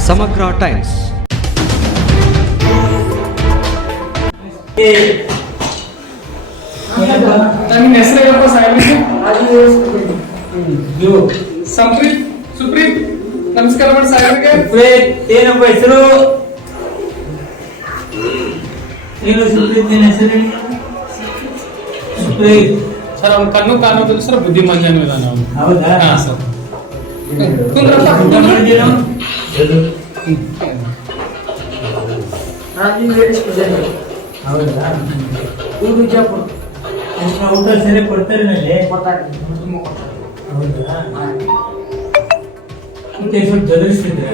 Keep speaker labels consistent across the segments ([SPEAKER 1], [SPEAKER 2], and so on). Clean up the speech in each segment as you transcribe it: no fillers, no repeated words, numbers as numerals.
[SPEAKER 1] ಸಮಗ್ರ ಟೈಮ್ಸ್.
[SPEAKER 2] ನನ್ನ ಹೆಸರೇನಪ್ಪ ಸಾಹೇಬ್ರಿಗೆ? ಸಂಪ್ರೀತ್ ಸುಪ್ರೀತ್. ನಮಸ್ಕಾರ ಮಾಡಿ ಸಾಹೇಬ್ರಿಗೆ.
[SPEAKER 3] ಏನಪ್ಪ ಹೆಸರು? ಏನು ಸುಪ್ರೀತ್ ನಿನ್ನ ಹೆಸರು? ಸುಪ್ರೀತ್
[SPEAKER 2] ಸರ್ ಅವ್ನ ಕಣ್ಣು ಕಾಣೋದಿಲ್ಲ ಸರ್, ಬುದ್ಧಿಮಾಂದ್ಯನೂ ಇಲ್ಲ ನಾವು.
[SPEAKER 3] ಹೌದಾ?
[SPEAKER 2] ಹಾ ಸರ್.
[SPEAKER 3] ಹೌದಾ? ಊಟ ಸರಿ ಕೊಡ್ತಾರೆ ನನಗೆ? ಹೌದಾ? ಮತ್ತೆ ಸ್ವಲ್ಪ ಬದಲಿಸ್ತಿದ್ರ?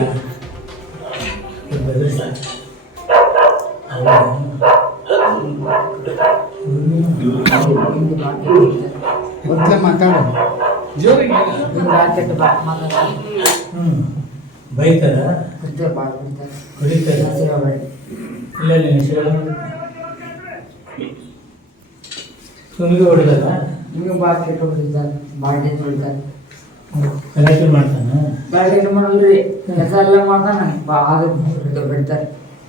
[SPEAKER 3] ಬೈತಾರ? ಹೊಡಿತಾರ? ಇಲ್ಲ ಹೆಸರು ಸುಮ್ಮಿಗೆ ಹೊಡೆದಾರ? ಕಲೆಕ್ಟ್ ಮಾಡ್ತಾನ?
[SPEAKER 4] ಮಾಡಲ್ರಿ, ಕೆಲಸ ಎಲ್ಲ ಮಾಡ್ತಾನ. ಬಿಡ್ತಾರೆ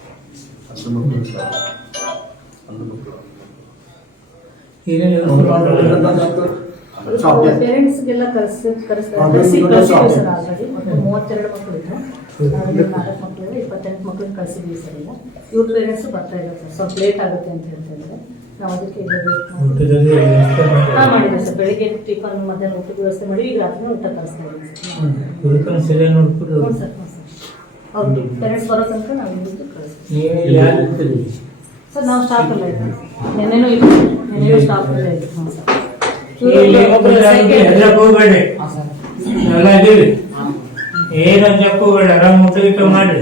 [SPEAKER 5] ಪೇರೆಂಟ್ಸ್ಗೆಲ್ಲ ಕರೆಸ್ತಾರೆ ಸರ್. ಆಲ್ರೆಡಿ 32 ಮಕ್ಕಳು ಇದ್ರು, 4 ಮಕ್ಕಳು 28 ಮಕ್ಕಳಿಗೆ ಕಳಿಸಿದ್ವಿ ಸರ್. ಈಗ ಇವ್ರ ಪೇರೆಂಟ್ಸ್ ಬರ್ತಾ ಇದ್ದಾರೆ ಸರ್. ಸ್ವಲ್ಪ ಲೇಟ್ ಆಗುತ್ತೆ ಅಂತ ಹೇಳ್ತಾ ಇದ್ದಾರೆ. ನಾವು ಅದಕ್ಕೆ ಮಾಡಿದ್ವಿ ಸರ್. ಬೆಳಿಗ್ಗೆ ಟಿಫನ್, ಮಧ್ಯಾಹ್ನ ಊಟದ ವ್ಯವಸ್ಥೆ ಮಾಡಿ ಈಗ ರಾತ್ರಿ ಊಟ ಕಳಿಸ್ತಾ ಇದ್ದೀವಿ ಸರ್. ಹ್ಞೂ ಸರ್. ಅವ್ರ ಪೇರೆಂಟ್ಸ್ ಬರೋ ತನಕ ನಾವು ಇಲ್ಲಿದ್ದು ಕಳಿಸ್ತೀವಿ ಸರ್. ನಾವು ಸ್ಟಾಫ್ ಎಲ್ಲ ಇದ್ದೀವಿ. ನೆನ್ನೆನೂ ಇಲ್ಲ, ನೆನ್ನೆನೂ ಸ್ಟಾಫ್ ಎಲ್ಲ ಇದ್ದೀವಿ. ಹ್ಞೂ ಸರ್.
[SPEAKER 3] ಏನ್ ಅಂಜಕ್ಕೋಬೇಡ, ಆರಾಮ್ ಊಟ ಗೀಟ ಮಾಡ್ರಿ.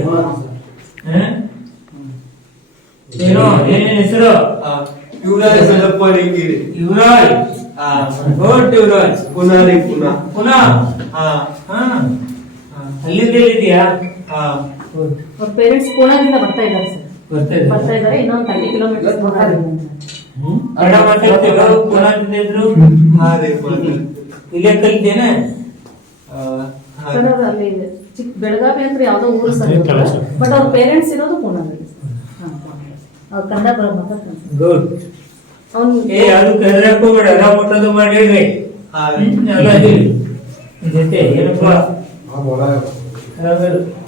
[SPEAKER 3] ಏನೋ ಏನೇನ್ ಹೆಸರು?
[SPEAKER 6] ಯುವರಾಜ್.
[SPEAKER 3] ಗುಡ್ ಯುವರಾಜ್. ಪುನಃ ಅಲ್ಲಿಂದ ಎಲ್ಲಿದ್ಯಾ?
[SPEAKER 5] ಅವ್ರ ಪೇರೆಂಟ್ಸ್ ಪೂನಾದಿಂದ ಬರ್ತಾ ಇದ್ದಾರೆ ಸರ್. ಬರ್ತಾ ಇದ್ದಾರೆ. ಇನ್ನೊಂದು 30 ಕಿಲೋಮೀಟರ್
[SPEAKER 3] ಕನ್ನಡ ಮಾತಾಡ್ತೇವೆ. ಪುನಃದಿಂದ ಇದ್ರು ಇಲ್ಲೇ ಕಲಿತೇನೆ
[SPEAKER 5] ಸರ್. ಅಲ್ಲಿ ಚಿಕ್ಕ ಬೆಳಗಾವಿ ಅಂದ್ರೆ ಯಾವ್ದೋ ಊರು ಸರ್, ಬಟ್ ಅವ್ರ ಪೇರೆಂಟ್ಸ್ ಇರೋದು ಪೂನಾದಲ್ಲಿ. ಅವ್ರು ಕನ್ನಡ ಬರೋ ಮಾತಾಡ್ತಾನೆ.
[SPEAKER 3] ಗುಡ್.
[SPEAKER 5] ಅವ್ನು
[SPEAKER 3] ಅದು ಕರ್ಕೋಬೇಡ, ಆರಾಮ್ ಊಟದು ಮಾಡಿಡ್ರಿ. ಎಲ್ಲ ಜೊತೆ ಏನಪ್ಪ